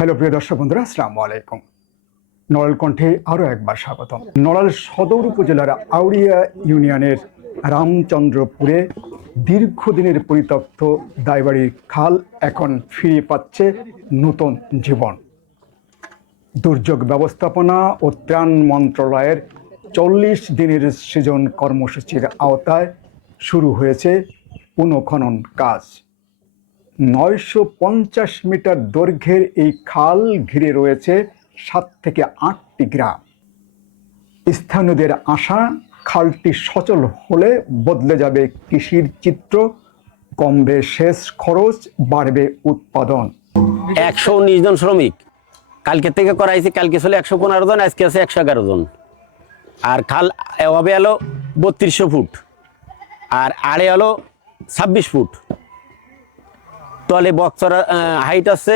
Hello প্রিয় দর্শক বন্ধুরা, আসসালামু আলাইকুম। নড়াইল কণ্ঠে আরও একবার স্বাগতম। নড়াইল সদর উপজেলার আউড়িয়া ইউনিয়নের রামচন্দ্রপুরে দীর্ঘদিনের পরিত্যক্ত দাইবাড়ির খাল এখন ফিরে পাচ্ছে নতুন জীবন। দুর্যোগ ব্যবস্থাপনা ও ত্রাণ মন্ত্রণালয়ের 40 দিনের সৃজন কর্মসূচির আওতায় শুরু হয়েছে পুনঃখনন কাজ। 950 মিটার দৈর্ঘ্যের এই খাল ঘিরে রয়েছে 7 থেকে 8টি গ্রাম। স্থানীয়দের আশা, খালটি সচল হলে বদলে যাবে কৃষির চিত্র, কমবে সেচ খরচ, বাড়বে উৎপাদন। 119 জন শ্রমিক কালকে থেকে করাইছি। কালকে ছিল 115 জন, আজকে আছে 111 জন। আর খাল হবে হলো 3200 ফুট, আর আড়ে হলো 26 ফুট। তলে বক্সর হাইট আছে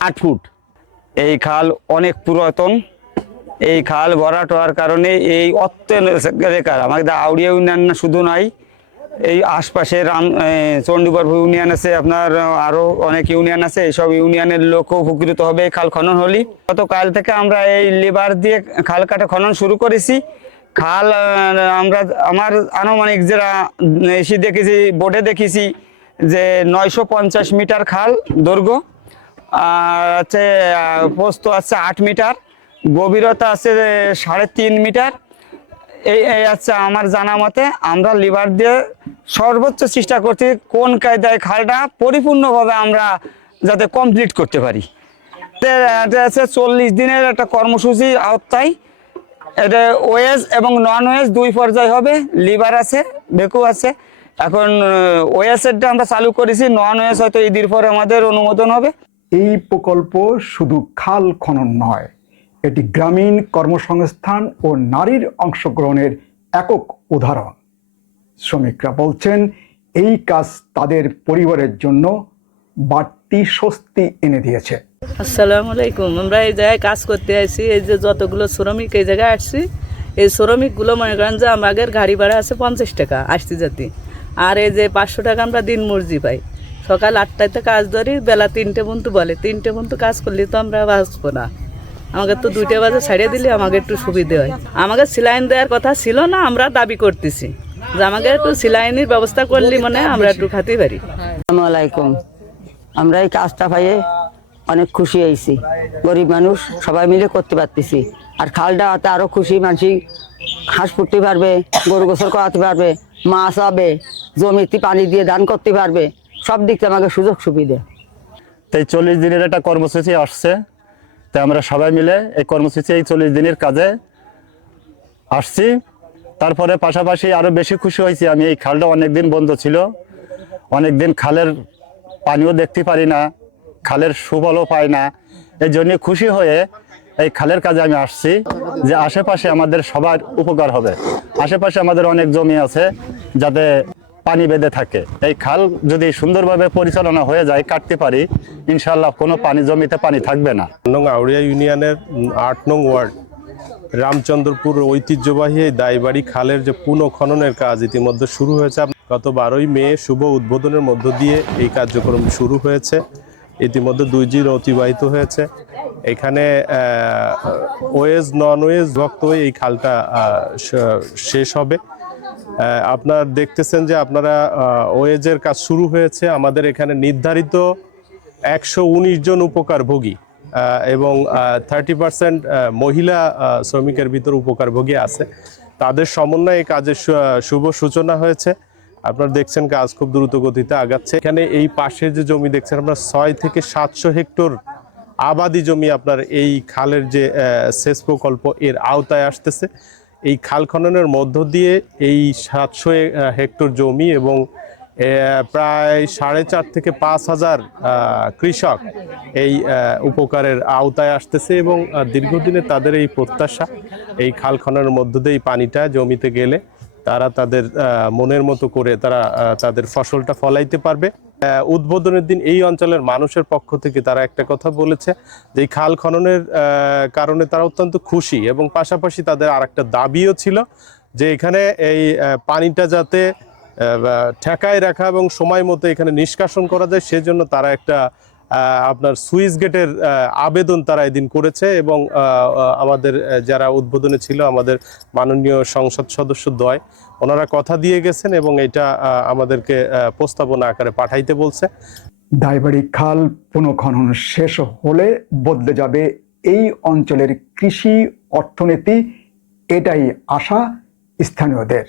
8 ফুট। এই খাল অনেক পুরাতন। এই খাল ভরাট হওয়ার কারণে এই অত্যন্ত আমাদের আউড়িয়া ইউনিয়ন শুধু নাই, এই আশপাশে চণ্ডীগড় ইউনিয়ন আছে, আপনার আরো অনেক ইউনিয়ন আছে। এইসব ইউনিয়নের লোকও উপকৃত হবে এই খাল খনন হলে। গতকাল থেকে আমরা এই লেবার দিয়ে খাল কাটা খনন শুরু করেছি। খাল আমার আনুমানিক যারা এসে দেখেছি, বোর্ডে দেখেছি যে 950 মিটার খাল দৈর্ঘ্য, আর হচ্ছে প্রস্থ আছে 8 মিটার, গভীরতা আছে 3.5 মিটার। এই আচ্ছা আমার জানা মতে আমরা লিভার দিয়ে সর্বোচ্চ চেষ্টা করছি কোন কায়দায় খালটা পরিপূর্ণভাবে আমরা যাতে কমপ্লিট করতে পারি। এটা আছে 40 দিনের একটা কর্মসূচি আওতায়। এটা ওয়েজ এবং নন ওয়েজ দুই পর্যায় হবে। লিভার আছে, বেকু আছে। এখন ওয়েসেরটা আমরা চালু করেছি, নন ওয়েস হয়তো ঈদের পরে আমাদের অনুমোদন হবে। এই প্রকল্প শুধু খাল খনন নয়, এটি গ্রামীণ কর্মসংস্থান ও নারীর অংশগ্রহণের একক উদাহরণ। শ্রমিকরা বলছেন এই কাজ তাদের পরিবারের জন্য বাড়তি স্বস্তি এনে দিয়েছে। আসসালামু আলাইকুম। আমরা এই জায়গায় কাজ করতে আসছি। এই যে যতগুলো শ্রমিক এই জায়গায় আসছি, এই শ্রমিকগুলো মনে করেন যে আমাদের গাড়ি ভাড়া আছে 50 টাকা আসতে যেতে, আর এই যে 500 টাকা আমরা দিন মজুরি পাই। সকাল 8টায় কাজ ধরি, বেলা 3টে পর্যন্ত বলে। 3টে পর্যন্ত কাজ করলে তো আমরা বাঁচবো না। আমাকে তো 2টা বাজে ছাড়িয়ে দিলে আমাকে একটু সুবিধে হয়। আমাকে সিলাইন দেওয়ার কথা ছিল না, আমরা দাবি করতেছি যে আমাকে একটু সিলাইনের ব্যবস্থা করলে মানে আমরা একটু খাতে পারি। আসসালামু আলাইকুম। আমরা এই কাজটা পাইয়ে অনেক খুশি হয়েছি। গরিব মানুষ সবাই মিলে করতে পারতেছি। আর খালটা হাতে আরো খুশি, মানুষ হাঁস ফুটতে পারবে, গরু গোসল করাতে পারবে, মাছ হবে, জমিতে পানি দিয়ে ধান করতে পারবে। সব দিক থেকে আমাকে সুযোগ সুবিধা। তাই 40 দিনের একটা কর্মসূচি আসছে। তাই আমরা সবাই মিলে এই কর্মসূচি, এই 40 দিনের কাজে আসছি। তারপরে পাশাপাশি আরো বেশি খুশি হয়েছি আমি, এই খালটা অনেকদিন বন্ধ ছিল। অনেকদিন খালের পানিও দেখতে পারি না, খালের সুফলও পাই না। এই জন্য খুশি হয়ে এই খালের কাজে আমি আসছি, যে আশেপাশে আমাদের সবার উপকার হবে। আশেপাশে আমাদের অনেক জমি আছে যাতে পানি বেঁধে থাকে। এই খাল যদি সুন্দরভাবে পরিচালনা হয়ে যায়, কাটতে পারি, ইনশাল্লাহ কোনো জমিতে পানি থাকবে না। আউড়িয়া ইউনিয়নের 8 নং ওয়ার্ড রামচন্দ্রপুর ঐতিহ্যবাহী এই দাইবাড়ি খালের যে পুনঃখননের কাজ ইতিমধ্যে শুরু হয়েছে। গত 12ই মে শুভ উদ্বোধনের মধ্য দিয়ে এই কার্যক্রম শুরু হয়েছে। ইতিমধ্যে 2 দিন অতিবাহিত হয়েছে। এখানে ওয়েজ নন ওয়েজ ভক্ত হয়ে এই খালটা শেষ হবে। আপনারা দেখতেছেন যে আপনারা ওয়েজের কাজ শুরু হয়েছে। আমাদের এখানে নির্ধারিত 119 জন উপকারভোগী এবং 30% মহিলা শ্রমিকের ভিতর উপকারভোগী আছে। তাদের সমন্বয়ে এই কাজের শুভ সূচনা হয়েছে। আপনারা দেখছেন কাজ খুব দ্রুত গতিতে আগাচ্ছে। এখানে এই পাশে যে জমি দেখছেন আপনার 6 থেকে 700 হেক্টর আবাদি জমি আপনার এই খালের যে সেচ প্রকল্প এর আওতায় আসতেছে। এই খাল খননের মধ্য দিয়ে এই 700 হেক্টর জমি এবং প্রায় 4.5 থেকে 5,000 কৃষক এই উপকারের আওতায় আসতেছে এবং দীর্ঘদিনে তাদের এই প্রত্যাশা, এই খাল খননের মধ্য দিয়ে এই পানিটা জমিতে গেলে তারা তাদের মনের মতো করে তারা তাদের ফসলটা ফলাইতে পারবে। উদ্বোধনের দিন এই অঞ্চলের মানুষের পক্ষ থেকে তারা একটা কথা বলেছে যে এই খাল খননের কারণে তারা অত্যন্ত খুশি, এবং পাশাপাশি তাদের আরেকটা দাবিও ছিল যে এখানে এই পানিটা যাতে ঠেকায় রাখা এবং সময় মতো এখানে নিষ্কাশন করা যায়, সেজন্য তারা একটা আপনার সুইচ গেটের আবেদন তারা এদিন করেছে এবং আমাদের যারা উদ্বোধনে ছিল আমাদের মাননীয় সংসদ সদস্য দ্বয়, ওনারা কথা দিয়ে গেছেন এবং এটা আমাদেরকে প্রস্তাবনা আকারে পাঠাইতে বলছে। দাইবাড়ি খাল পুনঃখনন শেষ হলে বদলে যাবে এই অঞ্চলের কৃষি অর্থনীতি, এটাই আশা স্থানীয়দের।